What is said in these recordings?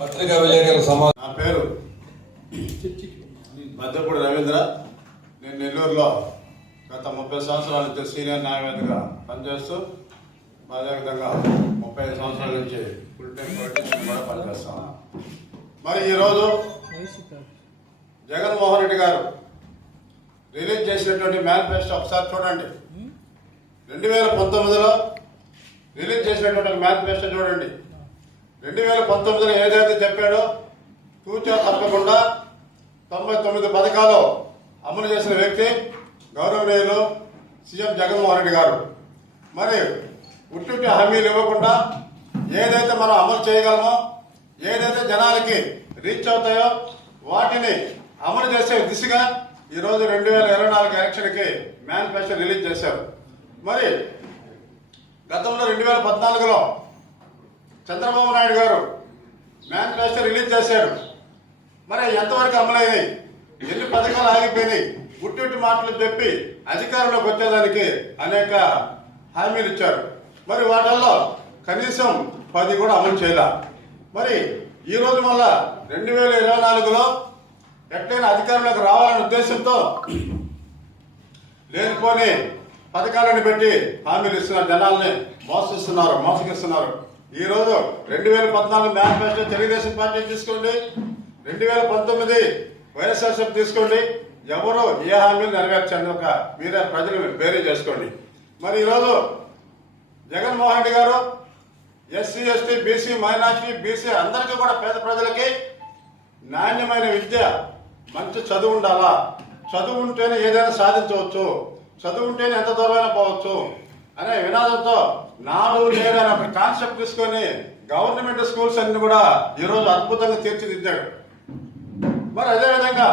పత్రికా విలేకరుల సమావేశం. నా పేరు మధ్యపూడి రవీంద్ర. నేను నెల్లూరులో గత 30 సంవత్సరాల నుంచి సీనియర్ న్యాయవాదిగా పనిచేస్తూ అదేవిధంగా 35 సంవత్సరాల నుంచి ఫుల్ టైం పొలిటీషియన్ కూడా పనిచేస్తాను. మరి ఈరోజు జగన్మోహన్ రెడ్డి గారు రిలీజ్ చేసినటువంటి మేనిఫెస్టో ఒకసారి చూడండి. 2019లో రిలీజ్ చేసినటువంటి మేనిఫెస్టో చూడండి. 2019లో ఏదైతే చెప్పాడో తూచా తప్పకుండా 99 పథకాలు అమలు చేసిన వ్యక్తి గౌరవనీయులు సీఎం జగన్మోహన్ రెడ్డి గారు. మరి ఉట్టి హామీలు ఇవ్వకుండా ఏదైతే మనం అమలు చేయగలమో, ఏదైతే జనాలకి రీచ్ అవుతాయో వాటిని అమలు చేసే దిశగా ఈరోజు 2024 ఎలక్షన్కి మేనిఫెస్టో రిలీజ్ చేశారు. మరి గతంలో 2014లో చంద్రబాబు నాయుడు గారు మేనిఫెస్టో రిలీజ్ చేశాడు. మరి ఎంతవరకు అమలైనాయి, ఎన్ని పథకాలు ఆగిపోయినాయి, ఉట్టి మాటలు చెప్పి అధికారంలోకి వచ్చేదానికి అనేక హామీలు ఇచ్చారు. మరి వాటిల్లో కనీసం 10 కూడా అమలు చేయాల. మరి ఈరోజు మళ్ళా 2024లో ఎట్లయినా అధికారంలోకి రావాలనే ఉద్దేశంతో లేనిపోని పథకాలను పెట్టి హామీలు ఇస్తున్నారు, జనాల్ని మోసగిస్తున్నారు. ఈరోజు 2014 మేనిఫెస్టో తెలుగుదేశం పార్టీ తీసుకోండి, 2019 వైఎస్ఆర్సీపీ తీసుకోండి, ఎవరు ఏ హామీలు నెరవేర్చండి, ఒక మీరే ప్రజలు బేరీ చేసుకోండి. మరి ఈరోజు జగన్మోహన్ రెడ్డి గారు SC, ST, BC, minority, BC అందరికీ కూడా పేద ప్రజలకి నాణ్యమైన విద్య, మంచి చదువు ఉండాలా, చదువు ఉంటేనే ఏదైనా సాధించవచ్చు, చదువు ఉంటేనే ఎంత దూరమైనా పోవచ్చు అనే వినాదంతో నాడు నేడు అనే ఒక కాన్సెప్ట్ తీసుకొని గవర్నమెంట్ స్కూల్స్ అన్ని కూడా ఈరోజు అద్భుతంగా తీర్చిదిద్దాడు. మరి అదేవిధంగా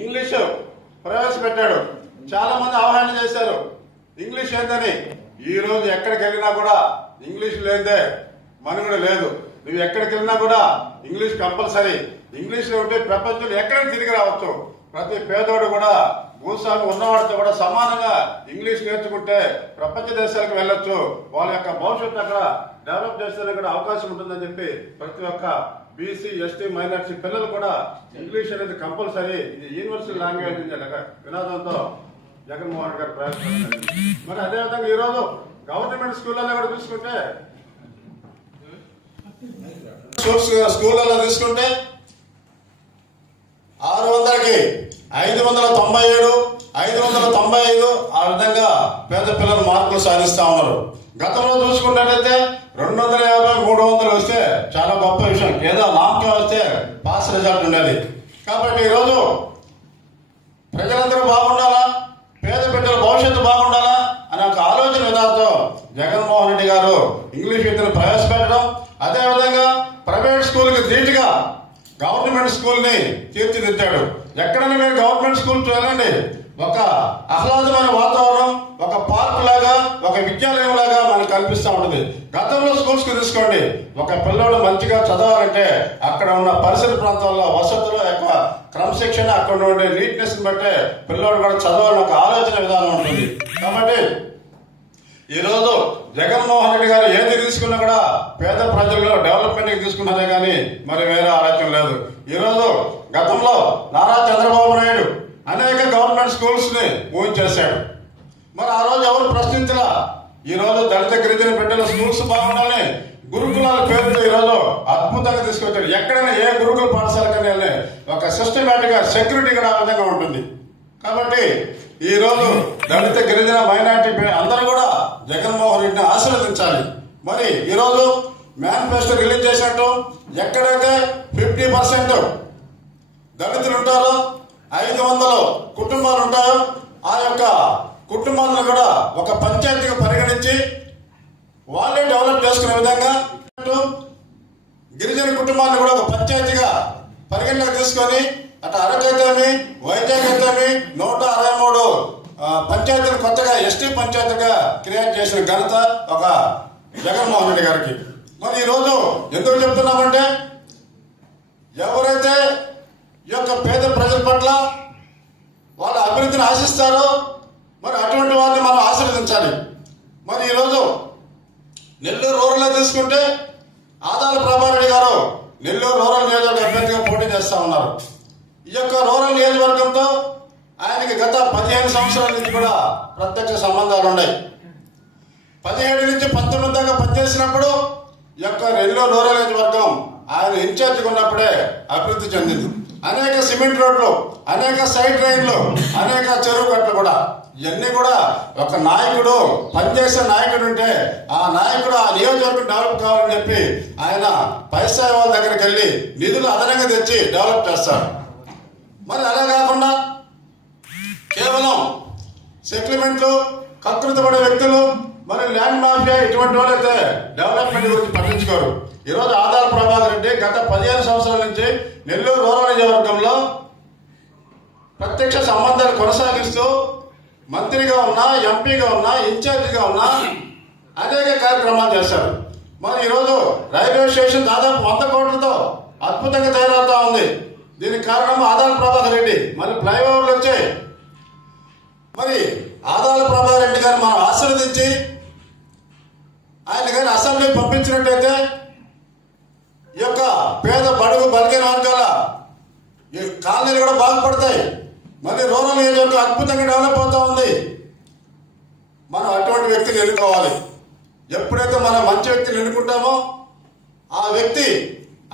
ఇంగ్లీషు ప్రవేశపెట్టాడు. చాలా మంది ఆహ్వాన చేశారు ఇంగ్లీష్ ఏందని. ఈ రోజు ఎక్కడికి వెళ్ళినా కూడా ఇంగ్లీష్ లేదే మనుగడ లేదు. నువ్వు ఎక్కడికి వెళ్ళినా కూడా ఇంగ్లీష్ కంపల్సరీ. ఇంగ్లీష్లో ఉంటే ప్రపంచంలో ఎక్కడికి తిరిగి రావచ్చు. ప్రతి పేదోడు కూడా భూస్వామి ఉన్నవాడితో కూడా సమానంగా ఇంగ్లీష్ నేర్చుకుంటే ప్రపంచ దేశాలకు వెళ్ళొచ్చు, వాళ్ళ యొక్క భవిష్యత్తు అక్కడ డెవలప్ చేసేందుకు కూడా అవకాశం ఉంటుందని చెప్పి ప్రతి ఒక్క బీసీ, ఎస్టీ, మైనార్టీ పిల్లలు కూడా ఇంగ్లీష్ అనేది కంపల్సరీ, ఇది యూనివర్సల్ లాంగ్వేజ్ వినాదంతో జగన్మోహన్ గారు ప్రవేశపెట్టారు. మరి అదేవిధంగా ఈరోజు గవర్నమెంట్ స్కూళ్ళలో కూడా చూసుకుంటే స్కూళ్ళలో తీసుకుంటే 600కి 597, 595 ఆ విధంగా పేద పిల్లలు మార్కులు సాధిస్తా ఉన్నారు. గతంలో చూసుకున్నట్టయితే 250, 300 వస్తే చాలా గొప్ప విషయం, ఏదో లాంగ్ వస్తే పాస్ రిజల్ట్ ఉండేది. కాబట్టి ఈరోజు ప్రజలందరూ బాగుండాలా, పేద బిడ్డల భవిష్యత్తు బాగుండాలా అనే ఒక ఆలోచన విధానంతో జగన్మోహన్ రెడ్డి గారు ఇంగ్లీష్ విద్యను ప్రవేశపెట్టడం, అదేవిధంగా ప్రైవేట్ స్కూల్కి ధీటుగా గవర్నమెంట్ స్కూల్ని తీర్చిదిద్దాడు. ఎక్కడైనా మీరు గవర్నమెంట్ స్కూల్ చూడండి, ఒక ఆహ్లాదమైన వాతావరణం, ఒక పార్క్ లాగా, ఒక విద్యాలయం లాగా మనకు కనిపిస్తూ ఉంటుంది. గతంలో స్కూల్స్ కి తీసుకోండి, ఒక పిల్లోడు మంచిగా చదవాలంటే అక్కడ ఉన్న పరిసర ప్రాంతాల్లో వసతులు యొక్క క్రమశిక్షణ, అక్కడ ఉండే నీట్నెస్ బట్టే పిల్లోడు కూడా చదవాలని ఒక ఆలోచన విధానం ఉంటుంది. కాబట్టి ఈరోజు జగన్మోహన్ రెడ్డి గారు ఏది తీసుకున్నా కూడా పేద ప్రజల్లో డెవలప్మెంట్కి తీసుకున్నారే కానీ మరి వేరే ఆలోచన లేదు. ఈరోజు గతంలో నారా చంద్రబాబు నాయుడు అనేక గవర్నమెంట్ స్కూల్స్ ని ఊహించేశాడు. మరి ఆ రోజు ఎవరు ప్రశ్నించలా. ఈ రోజు దళిత గిరిజన బిడ్డల స్కూల్స్ బాగుండాలని గురుకులాల పేరుతో ఈరోజు అద్భుతంగా తీసుకొచ్చాడు. ఎక్కడైనా ఏ గురుకుల పాఠశాలకైనా ఒక సిస్టమేటిక్ గా సెక్యూరిటీ కూడా ఆ విధంగా ఉంటుంది. కాబట్టి ఈ రోజు దళిత గిరిజన మైనార్టీ అందరూ కూడా జగన్మోహన్ రెడ్డిని ఆశీర్వదించాలి. మరి ఈరోజు మేనిఫెస్టో రిలీజ్ చేసినట్టు ఎక్కడైతే 50% దళితులు ఉంటారో, 500 కుటుంబాలు ఉంటాయో ఆ యొక్క కుటుంబాలను కూడా ఒక పంచాయతీగా పరిగణించి వాళ్ళే డెవలప్ చేసుకునే విధంగా గిరిజన కుటుంబాన్ని కూడా ఒక పంచాయతీగా పరిగణలోకి తీసుకొని అటు అరకైతేమి, వైజాగ్ అయితేమి 163 పంచాయతీలు కొత్తగా ఎస్టీ పంచాయతీగా క్రియేట్ చేసిన ఘనత ఒక జగన్మోహన్ రెడ్డి గారికి. మరి ఈరోజు ఎందుకు చెప్తున్నామంటే ఎవరైతే ఈ యొక్క పేద ప్రజల పట్ల వాళ్ళ అభివృద్ధిని ఆశిస్తారో మరి అటువంటి వారిని మనం ఆశీర్వదించాలి. మరి ఈరోజు నెల్లూరు రూరల్లో తీసుకుంటే ఆదాల ప్రభారెడ్డి గారు నెల్లూరు రూరల్ నియోజకవర్గ అభ్యర్థిగా పోటీ చేస్తూ ఉన్నారు. ఈ యొక్క రూరల్ నియోజకవర్గంతో ఆయనకి గత 15 సంవత్సరాల నుంచి కూడా ప్రత్యక్ష సంబంధాలు ఉన్నాయి. 17 నుంచి 19 దాకా పనిచేసినప్పుడు ఈ యొక్క నెల్లూరు రూరల్ నియోజకవర్గం ఆయన ఇన్ఛార్జిగా ఉన్నప్పుడే అభివృద్ధి చెందింది. అనేక సిమెంట్ రోడ్లు, అనేక సైడ్ డ్రైన్లు, అనేక చెరువు కట్టలు కూడా ఇవన్నీ కూడా ఒక నాయకుడు పనిచేసే నాయకుడు ఉంటే ఆ నాయకుడు ఆ నియోజకవర్గం డెవలప్ కావాలని చెప్పి ఆయన పైసాయి వాళ్ళ దగ్గరికి వెళ్ళి నిధులు అదనంగా తెచ్చి డెవలప్ చేస్తారు. మరి అలా కాకుండా కేవలం సెటిల్మెంట్లు, కకృతపడే వ్యక్తులు, మరి ల్యాండ్ మాఫియా ఇటువంటి వాళ్ళైతే డెవలప్మెంట్ గురించి పట్టించుకోరు. ఈరోజు ఆదాల ప్రభాకర్ రెడ్డి గత 15 సంవత్సరాల నుంచి నెల్లూరు రూరల్ నియోజకవర్గంలో ప్రత్యక్ష సంబంధాలు కొనసాగిస్తూ మంత్రిగా ఉన్నా, ఎంపీగా ఉన్నా, ఇన్ఛార్జిగా ఉన్నా అనేక కార్యక్రమాలు చేశారు. మరి ఈరోజు రైల్వే స్టేషన్ దాదాపు 100 కోట్లతో అద్భుతంగా తయారవుతా ఉంది. దీనికి కారణం ఆదాల ప్రభాకర్ రెడ్డి. మరి ఫ్లైఓవర్లు వచ్చాయి. మరి ఆదాల ప్రభాకర్ రెడ్డి గారిని మనం ఆశీర్వదించి ఆయన కానీ అసెంబ్లీకి పంపించినట్టయితే ఈ యొక్క పేద బడుగు బలిగిన వర్గాల కాలనీలు కూడా బాగుపడతాయి. మళ్ళీ రూరల్ నియోజకవర్గం అద్భుతంగా డెవలప్ అవుతూ ఉంది. మనం అటువంటి వ్యక్తిని ఎన్నుకోవాలి. ఎప్పుడైతే మనం మంచి వ్యక్తిని ఎన్నుకుంటామో ఆ వ్యక్తి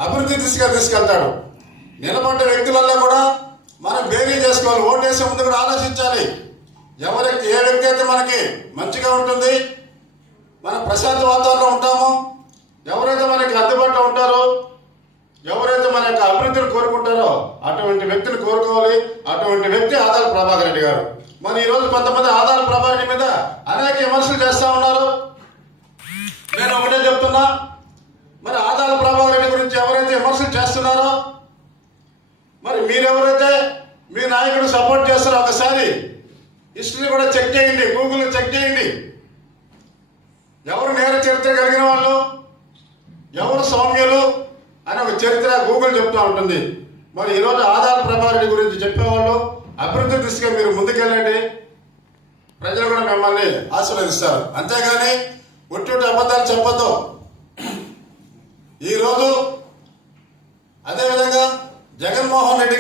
అభివృద్ధి దిశగా తీసుకెళ్తాడు. నిలబడ్డ వ్యక్తులలో కూడా మనం బేరీ చేసుకోవాలి. ఓటేసే ముందు కూడా ఆలోచించాలి. ఏ వ్యక్తి అయితే మనకి మంచిగా ఉంటుంది, మన ప్రశాంత వాతావరణంలో ఉంటామో, ఎవరైతే మనకి అందుబాటులో ఉంటారో, ఎవరైతే మన యొక్క అభివృద్ధిని కోరుకుంటారో అటువంటి వ్యక్తిని కోరుకోవాలి. అటువంటి వ్యక్తి ఆదాల ప్రభాకర్ రెడ్డి గారు. మరి ఈరోజు కొంతమంది ఆదాల ప్రభాకర్ రెడ్డి మీద అనేక విమర్శలు చేస్తూ ఉన్నారు. నేను ఒకటే చెప్తున్నా, మరి ఆదాల ప్రభాకర్ రెడ్డి గురించి ఎవరైతే విమర్శలు చేస్తున్నారో మరి మీరెవరైతే మీ నాయకుడు సపోర్ట్ చేస్తారో ఒకసారి హిస్టరీ కూడా చెక్ చేయండి, గూగుల్లో చెక్ చేయండి. ఎవరు నేర చరిత్ర కలిగిన వాళ్ళు, ఎవరు సౌమ్యులు అని ఒక చరిత్ర గూగుల్ చెప్తూ ఉంటుంది. మరి ఈరోజు ఆదాల ప్రభాకర్ రెడ్డి గురించి చెప్పేవాళ్ళు అభివృద్ధి దిశగా మీరు ముందుకెళ్ళండి. ప్రజలు కూడా మిమ్మల్ని ఆశీర్వదిస్తారు. అంతేగాని ఒట్టి అబద్ధాలు చెప్పొద్దు. ఈరోజు అదేవిధంగా జగన్మోహన్ రెడ్డి